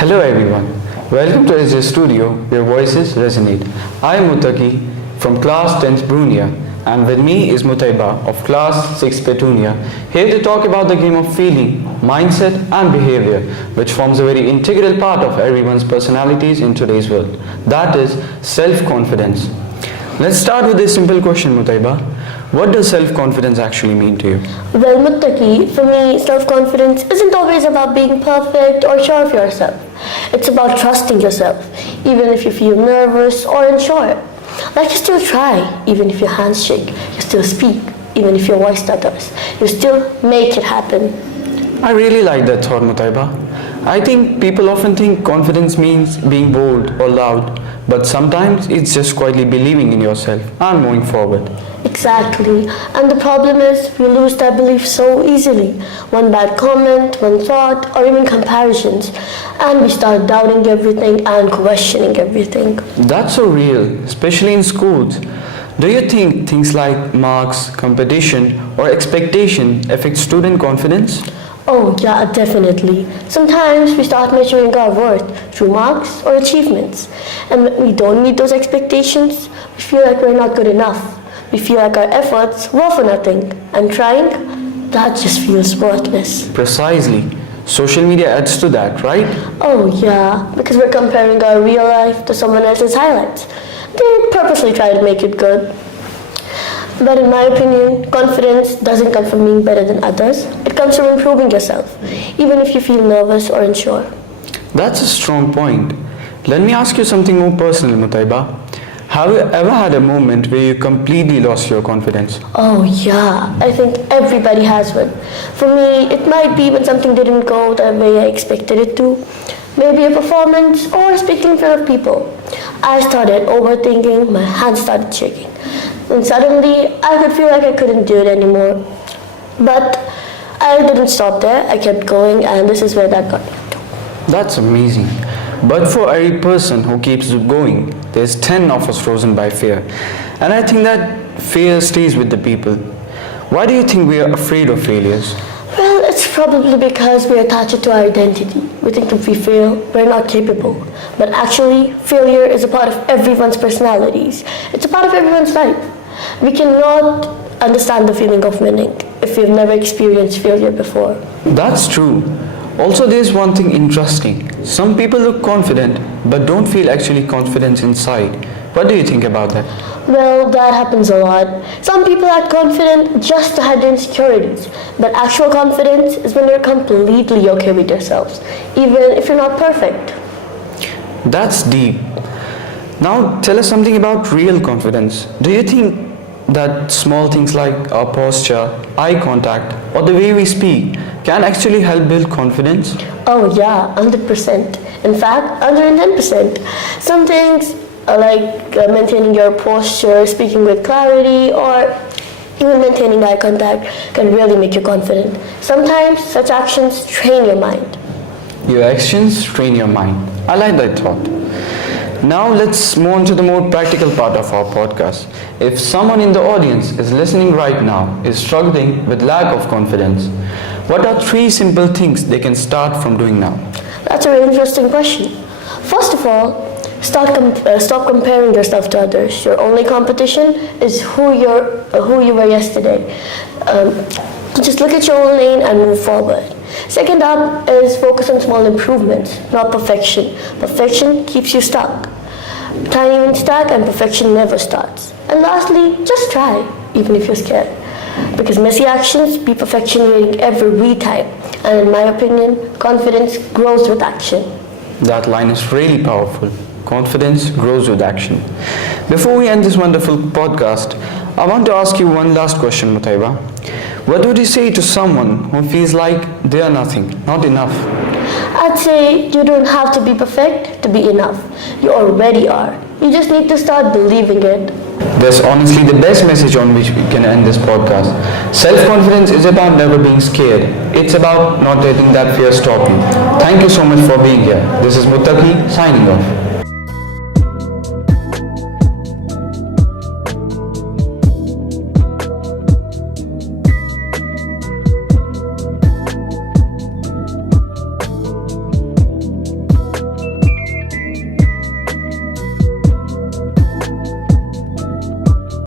Hello everyone, welcome to SJ Studio where voices resonate. I am Mutaqi from class 10th Brunia and with me is Mutoyibah of class 6th Petunia, here to talk about the game of feeling, mindset and behavior which forms a very integral part of everyone's personalities in today's world. That is self-confidence. Let's start with this simple question, Mutoyibah. What does self-confidence actually mean to you? Well, Mutaqi, for me, self-confidence isn't always about being perfect or sure of yourself. It's about trusting yourself, even if you feel nervous or unsure. Like you still try, even if your hands shake. You still speak, even if your voice stutters. You still make it happen. I really like that thought, Mutoyibah. I think people often think confidence means being bold or loud, but sometimes it's just quietly believing in yourself and moving forward. Exactly. And the problem is we lose that belief so easily. One bad comment, one thought, or even comparisons. And we start doubting everything and questioning everything. That's so real, especially in schools. Do you think things like marks, competition, or expectation affect student confidence? Oh yeah, definitely. Sometimes we start measuring our worth through marks or achievements. And when we don't meet those expectations, we feel like we're not good enough. We feel like our efforts were for nothing. And trying, that just feels worthless. Precisely. Social media adds to that, right? Oh yeah, because we're comparing our real life to someone else's highlights. They purposely try to make it good. But in my opinion, confidence doesn't come from being better than others. It comes from improving yourself, even if you feel nervous or unsure. That's a strong point. Let me ask you something more personal, Mutoyibah. Have you ever had a moment where you completely lost your confidence? Oh yeah, I think everybody has one. For me, it might be when something didn't go the way I expected it to. Maybe a performance or speaking in front of people. I started overthinking, my hands started shaking. And suddenly, I could feel like I couldn't do it anymore. But I didn't stop there. I kept going, and this is where that got me up to. That's amazing. But for every person who keeps going, there's 10 of us frozen by fear. And I think that fear stays with the people. Why do you think we are afraid of failures? Well, it's probably because we attach it to our identity. We think if we fail, we're not capable. But actually, failure is a part of everyone's personalities. It's a part of everyone's life. We cannot understand the feeling of winning if we've never experienced failure before. That's true. Also, there's one thing interesting. Some people look confident but don't feel actually confident inside. What do you think about that? Well, that happens a lot. Some people act confident just to hide their insecurities. But actual confidence is when you're completely okay with yourselves, even if you're not perfect. That's deep. Now, tell us something about real confidence. Do you think that small things like our posture, eye contact, or the way we speak can actually help build confidence? Oh yeah, 100%. In fact, 110%. Some things like maintaining your posture, speaking with clarity, or even maintaining eye contact can really make you confident. Sometimes such actions train your mind. Your actions train your mind. I like that thought. Now let's move on to the more practical part of our podcast. If someone in the audience is listening right now is struggling with lack of confidence, what are 3 simple things they can start from doing now? That's a really interesting question. First of all, stop comparing yourself to others. Your only competition is who you were yesterday. Just look at your own lane and move forward. Second up is focus on small improvements, not perfection. Perfection keeps you stuck. Time even stuck and perfection never starts. And lastly, just try, even if you're scared. Because messy actions beat perfection rating every time. And in my opinion, confidence grows with action. That line is really powerful. Confidence grows with action. Before we end this wonderful podcast, I want to ask you one last question, Mutoyibah. What would you say to someone who feels like they are nothing, not enough? I'd say you don't have to be perfect to be enough. You already are. You just need to start believing it. That's honestly the best message on which we can end this podcast. Self-confidence is about never being scared. It's about not letting that fear stop you. Thank you so much for being here. This is Mutaqi signing off.